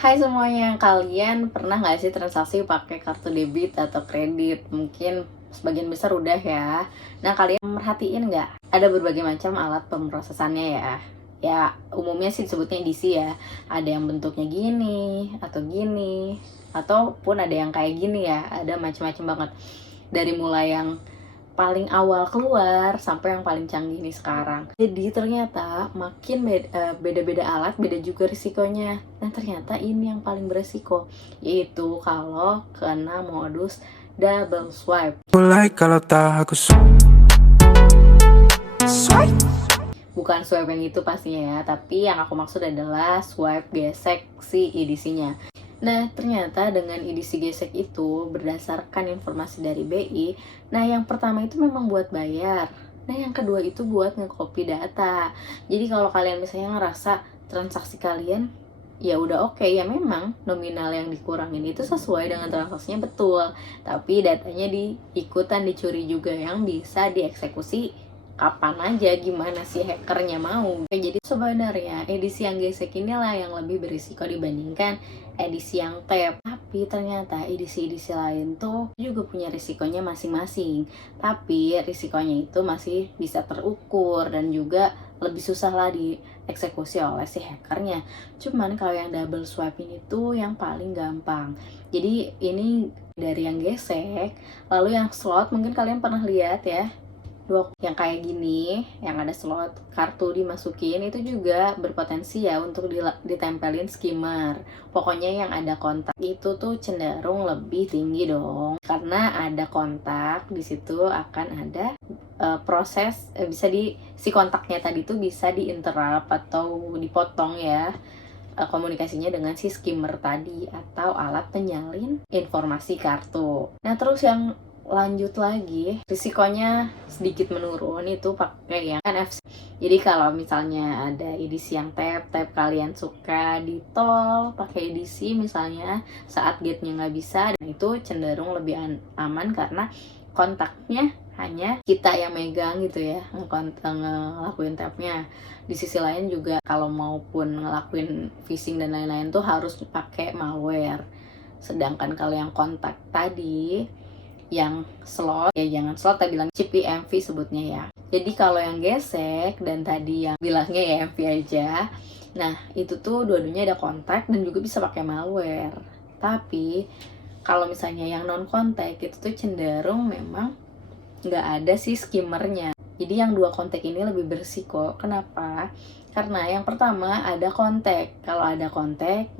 Hai semuanya, kalian pernah nggak sih transaksi pakai kartu debit atau kredit? Mungkin sebagian besar udah ya. Nah, kalian merhatiin nggak? Ada berbagai macam alat pemrosesannya ya. Ya, umumnya sih disebutnya EDC ya. Ada yang bentuknya gini, atau gini, ataupun ada yang kayak gini ya. Ada macam-macam banget. Dari mulai yang paling awal keluar sampai yang paling canggih nih sekarang. Jadi ternyata makin beda-beda alat, beda juga risikonya. Dan ternyata ini yang paling beresiko, yaitu kalau kena modus double swipe. Mulai kalau tak aku swipe. Bukan swipe yang itu pastinya ya, tapi yang aku maksud adalah swipe gesek si EDC-nya. Nah, ternyata dengan edisi gesek itu berdasarkan informasi dari BI, nah yang pertama itu memang buat bayar. Nah, yang kedua itu buat nge-copy data. Jadi kalau kalian misalnya ngerasa transaksi kalian ya udah oke, ya memang nominal yang dikurangin itu sesuai dengan transaksinya betul. Tapi datanya ikutan dicuri juga yang bisa dieksekusi kapan aja, gimana sih hackernya mau. Jadi sebenarnya edisi yang gesek inilah yang lebih berisiko dibandingkan edisi yang tap. Tapi ternyata edisi-edisi lain tuh juga punya risikonya masing-masing. Tapi risikonya itu masih bisa terukur dan juga lebih susah lah dieksekusi oleh si hackernya. Cuman kalau yang double swipe ini tuh yang paling gampang. Jadi ini dari yang gesek, lalu yang slot mungkin kalian pernah lihat ya, yang kayak gini, yang ada slot kartu dimasukin, itu juga berpotensi ya untuk ditempelin skimmer. Pokoknya yang ada kontak itu tuh cenderung lebih tinggi dong, karena ada kontak di situ akan ada proses si kontaknya tadi tuh bisa diinterrupt atau dipotong ya, komunikasinya dengan si skimmer tadi atau alat penyalin informasi kartu. Nah, terus yang lanjut lagi, risikonya sedikit menurun itu pakai yang NFC. Jadi kalau misalnya ada edisi yang tap kalian suka di tol pakai edisi misalnya saat gate-nya nggak bisa, dan itu cenderung lebih aman karena kontaknya hanya kita yang megang gitu ya, ngelakuin tapnya. Di sisi lain juga kalau maupun ngelakuin phishing dan lain-lain tuh harus pakai malware. Sedangkan kalau yang kontak tadi, yang slot ya jangan slot, tapi bilang chip EMV sebutnya ya. Jadi kalau yang gesek dan tadi yang bilangnya EMV aja, nah itu tuh dua-duanya ada kontak dan juga bisa pakai malware. Tapi kalau misalnya yang non kontak itu tuh cenderung memang nggak ada sih skimmernya. Jadi yang dua kontak ini lebih berisiko. Kenapa? Karena yang pertama ada kontak. Kalau ada kontak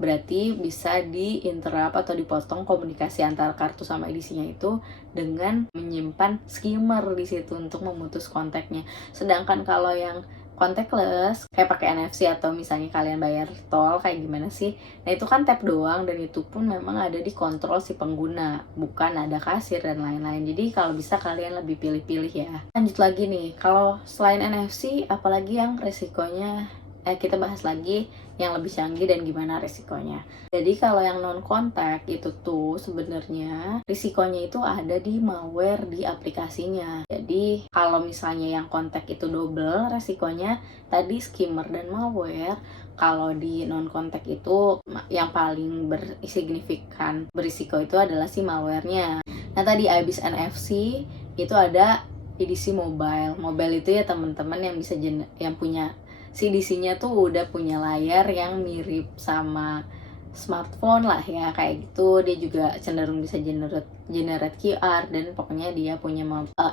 berarti bisa diinterrupt atau dipotong komunikasi antara kartu sama edisinya itu dengan menyimpan skimmer di situ untuk memutus kontaknya. Sedangkan kalau yang contactless kayak pakai NFC atau misalnya kalian bayar tol kayak gimana sih, nah itu kan tap doang dan itu pun memang ada di kontrol si pengguna, bukan ada kasir dan lain-lain. Jadi kalau bisa kalian lebih pilih-pilih ya. Lanjut lagi nih, kalau selain NFC apalagi yang resikonya kita bahas lagi yang lebih canggih dan gimana risikonya. Jadi kalau yang non kontak itu tuh sebenarnya risikonya itu ada di malware di aplikasinya. Jadi kalau misalnya yang kontak itu double risikonya tadi skimmer dan malware. Kalau di non kontak itu yang paling signifikan berisiko itu adalah si malwarenya. Nah, tadi abis NFC itu ada edisi mobile. Mobile itu ya teman-teman yang bisa yang punya CDC-nya tuh udah punya layar yang mirip sama smartphone lah ya, kayak gitu. Dia juga cenderung bisa generate QR dan pokoknya dia punya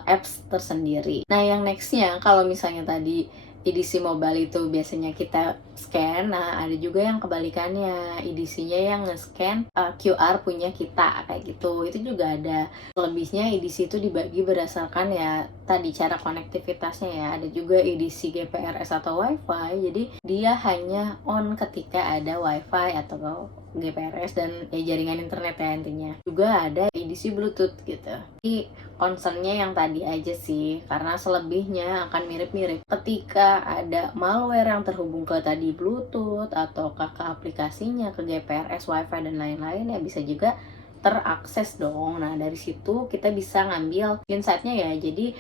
apps tersendiri. Nah, yang nextnya kalau misalnya tadi edisi mobile itu biasanya kita scan, nah ada juga yang kebalikannya, edisinya yang nge-scan QR punya kita kayak gitu. Itu juga ada. Lebihnya edisi itu dibagi berdasarkan ya tadi cara konektivitasnya ya. Ada juga edisi GPRS atau WiFi, jadi dia hanya on ketika ada WiFi atau GPRS dan ya jaringan internet ya intinya. Juga ada edisi Bluetooth gitu. Jadi concernnya yang tadi aja sih, karena selebihnya akan mirip-mirip. Ketika ada malware yang terhubung ke tadi Bluetooth atau ke aplikasinya, ke GPRS, WiFi dan lain-lain, ya bisa juga terakses dong. Nah, dari situ kita bisa ngambil insight-nya ya. Jadi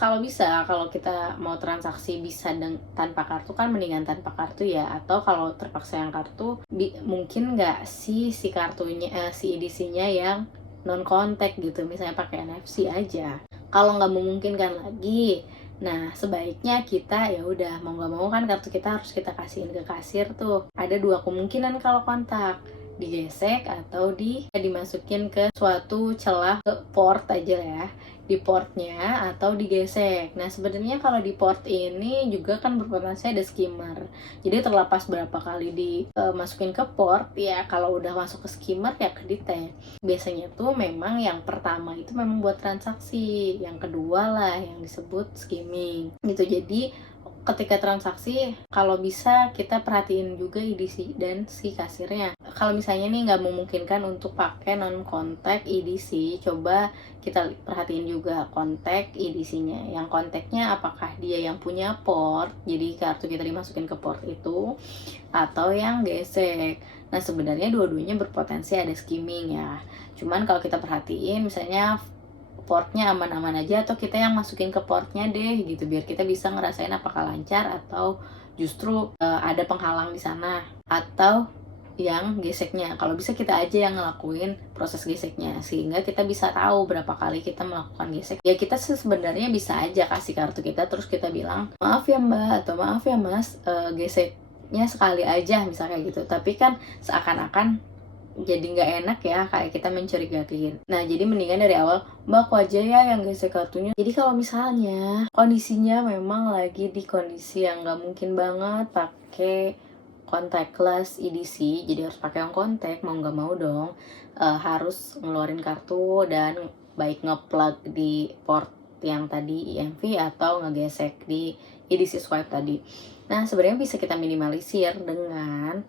Kalau bisa, kalau kita mau transaksi bisa tanpa kartu kan mendingan tanpa kartu ya. Atau kalau terpaksa yang kartu, mungkin nggak si kartunya, si edisinya yang non kontak gitu, misalnya pakai NFC aja. Kalau nggak memungkinkan lagi, nah sebaiknya kita ya udah mau nggak mau kan kartu kita harus kita kasihin ke kasir tuh. Ada dua kemungkinan kalau kontak, digesek atau dimasukin ke suatu celah ke port aja ya, di portnya atau digesek. Nah sebenarnya kalau di port ini juga kan berpotensi ada skimmer. Jadi terlepas berapa kali dimasukin ke port ya, kalau udah masuk ke skimmer ya kedetek. Biasanya tuh memang yang pertama itu memang buat transaksi, yang kedua lah yang disebut skimming gitu. Jadi ketika transaksi kalau bisa kita perhatiin juga EDC dan si kasirnya. Kalau misalnya nih nggak memungkinkan untuk pakai non kontak EDC, coba kita perhatiin juga kontak EDC-nya. Yang kontaknya apakah dia yang punya port, jadi kartu kita dimasukin ke port itu, atau yang gesek. Nah sebenarnya dua-duanya berpotensi ada skimming ya. Cuman kalau kita perhatiin misalnya portnya aman-aman aja, atau kita yang masukin ke portnya deh gitu, biar kita bisa ngerasain apakah lancar atau justru ada penghalang di sana, atau yang geseknya. Kalau bisa kita aja yang ngelakuin proses geseknya, sehingga kita bisa tahu berapa kali kita melakukan gesek. Ya kita sebenarnya bisa aja kasih kartu kita terus kita bilang maaf ya mbak atau maaf ya mas, geseknya sekali aja misalnya gitu. Tapi kan seakan-akan jadi nggak enak ya, kayak kita mencurigain. Nah jadi mendingan dari awal, mbak aku aja ya yang gesek kartunya. Jadi kalau misalnya kondisinya memang lagi di kondisi yang nggak mungkin banget pakai contactless EDC, jadi harus pakai yang kontak, mau nggak mau dong harus ngeluarin kartu dan baik ngeplug di port yang tadi EMV atau ngegesek di EDC swipe tadi. Nah sebenarnya bisa kita minimalisir dengan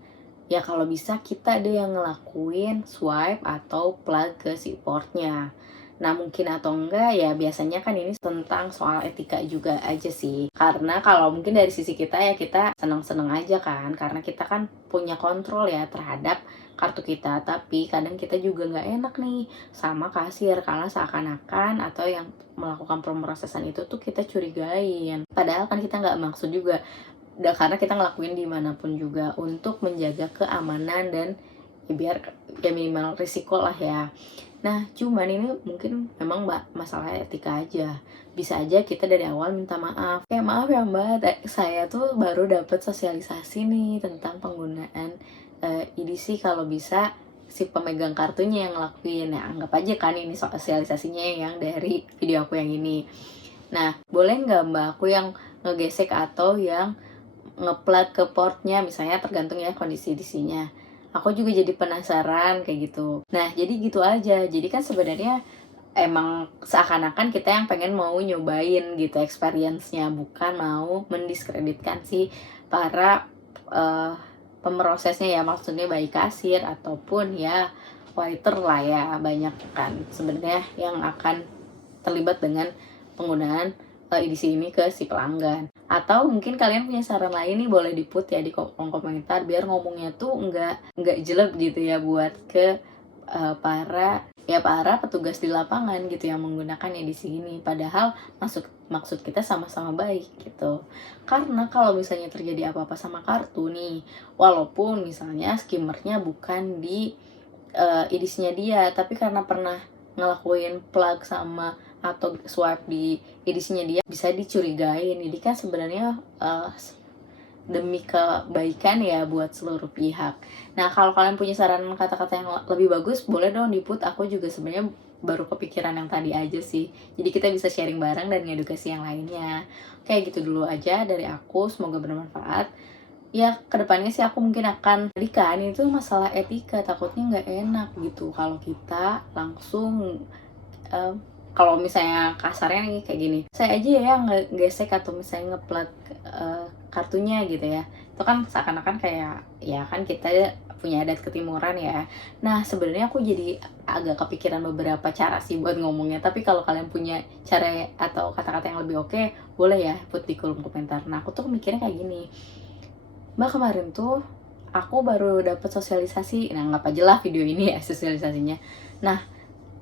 ya kalau bisa kita deh yang ngelakuin swipe atau plug ke si portnya. Nah mungkin atau enggak ya biasanya kan ini tentang soal etika juga aja sih. Karena kalau mungkin dari sisi kita ya kita seneng-seneng aja kan, karena kita kan punya kontrol ya terhadap kartu kita. Tapi kadang kita juga nggak enak nih sama kasir, karena seakan-akan atau yang melakukan pemrosesan itu tuh kita curigain. Padahal kan kita nggak maksud juga. Karena kita ngelakuin dimanapun juga untuk menjaga keamanan dan ya biar ya minimal risiko lah ya. Nah cuman ini mungkin memang masalah etika aja. Bisa aja kita dari awal minta maaf, kayak maaf ya mbak, saya tuh baru dapat sosialisasi nih tentang penggunaan EDC, kalau bisa si pemegang kartunya yang ngelakuin. Nah anggap aja kan ini sosialisasinya yang dari video aku yang ini. Nah boleh nggak mbak aku yang ngegesek atau yang ngeplug ke portnya, misalnya tergantung ya kondisi edisinya. Aku juga jadi penasaran kayak gitu. Nah jadi gitu aja, jadi kan sebenarnya emang seakan-akan kita yang pengen mau nyobain gitu experience-nya, bukan mau mendiskreditkan si para pemrosesnya ya, maksudnya baik kasir ataupun ya waiter lah ya, banyak kan sebenarnya yang akan terlibat dengan penggunaan edisi ini ke si pelanggan. Atau mungkin kalian punya saran lain nih, boleh di-put ya di kolom komentar biar ngomongnya tuh nggak jelek gitu ya buat ke para petugas di lapangan gitu yang menggunakan edisi ini. Padahal maksud kita sama-sama baik gitu. Karena kalau misalnya terjadi apa-apa sama kartu nih, walaupun misalnya skimmernya bukan di edisinya dia, tapi karena pernah ngelakuin plug sama atau swipe di edisinya dia, bisa dicurigain. Jadi kan sebenarnya demi kebaikan ya buat seluruh pihak. Nah kalau kalian punya saran kata-kata yang lebih bagus, boleh dong di-put. Aku juga sebenarnya baru kepikiran yang tadi aja sih, jadi kita bisa sharing bareng dan ngedukasi yang lainnya. Kayak gitu dulu aja dari aku, semoga bermanfaat. Ya kedepannya sih aku mungkin akan berikan itu masalah etika, takutnya nggak enak gitu kalau kita langsung kalau misalnya kasarnya nih kayak gini, saya aja ya ngegesek atau misalnya ngeplug kartunya gitu ya, itu kan seakan-akan kayak ya kan kita punya adat ketimuran ya. Nah sebenarnya aku jadi agak kepikiran beberapa cara sih buat ngomongnya, tapi kalau kalian punya cara atau kata-kata yang lebih oke, boleh ya put di kolom komentar. Nah aku tuh mikirnya kayak gini, mbak kemarin tuh aku baru dapet sosialisasi, nah nggak apa aja lah video ini ya sosialisasinya. Nah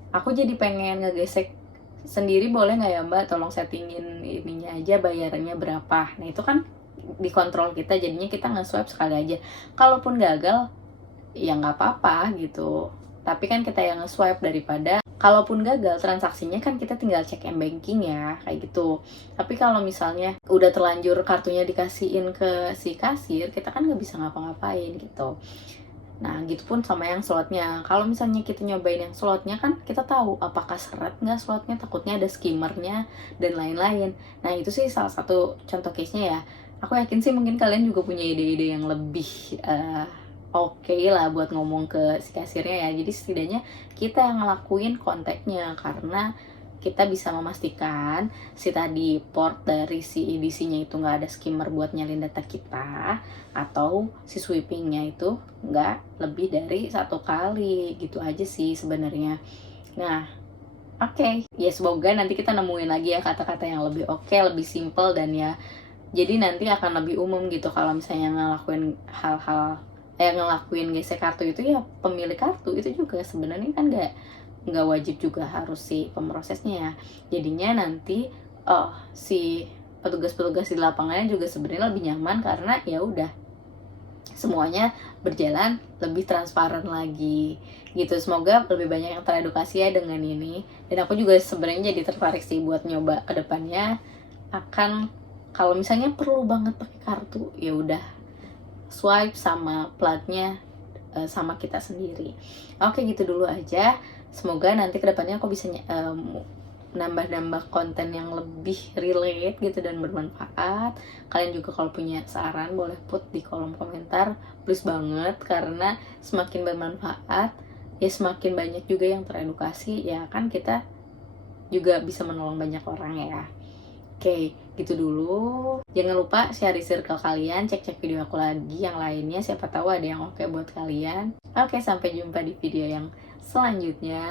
aku jadi pengen ngegesek sendiri boleh nggak ya Mbak, tolong settingin ininya aja, bayarannya berapa. Nah itu kan dikontrol kita, jadinya kita nge-swipe sekali aja. Kalaupun gagal ya nggak apa-apa gitu, tapi kan kita yang nge-swipe, daripada kalaupun gagal transaksinya kan kita tinggal cek m-banking ya, kayak gitu. Tapi kalau misalnya udah terlanjur kartunya dikasihin ke si kasir, kita kan nggak bisa ngapa-ngapain gitu. Nah, gitu pun sama yang slotnya. Kalau misalnya kita nyobain yang slotnya kan kita tahu apakah seret nggak slotnya, takutnya ada skimmernya dan lain-lain. Nah, itu sih salah satu contoh case-nya ya. Aku yakin sih mungkin kalian juga punya ide-ide yang lebih oke lah buat ngomong ke si kasirnya ya. Jadi setidaknya kita yang ngelakuin kontaknya, karena kita bisa memastikan si tadi port dari si EDC-nya itu nggak ada skimmer buat nyalin data kita, atau si sweepingnya itu nggak lebih dari 1 kali. Gitu aja sih sebenarnya. Nah, oke. Ya semoga nanti kita nemuin lagi ya kata-kata yang lebih oke, lebih simple, dan ya jadi nanti akan lebih umum gitu kalau misalnya ngelakuin hal-hal ngelakuin gesek kartu itu, ya pemilik kartu itu juga sebenarnya kan nggak wajib juga harus si pemrosesnya ya. Jadinya nanti si petugas-petugas di lapangannya juga sebenarnya lebih nyaman, karena ya udah semuanya berjalan lebih transparan lagi gitu. Semoga lebih banyak yang teredukasi ya dengan ini, dan aku juga sebenarnya jadi tertarik sih buat nyoba ke depannya. Akan kalau misalnya perlu banget pakai kartu, ya udah swipe sama plugnya sama kita sendiri. Oke, gitu dulu aja. Semoga nanti kedepannya aku bisa nambah-nambah konten yang lebih relate gitu dan bermanfaat. Kalian juga kalau punya saran boleh put di kolom komentar, please banget, karena semakin bermanfaat ya semakin banyak juga yang teredukasi, ya kan kita juga bisa menolong banyak orang ya. Oke, gitu dulu. Jangan lupa share di circle kalian, cek-cek video aku lagi yang lainnya, siapa tahu ada yang oke buat kalian. Oke, sampai jumpa di video yang selanjutnya.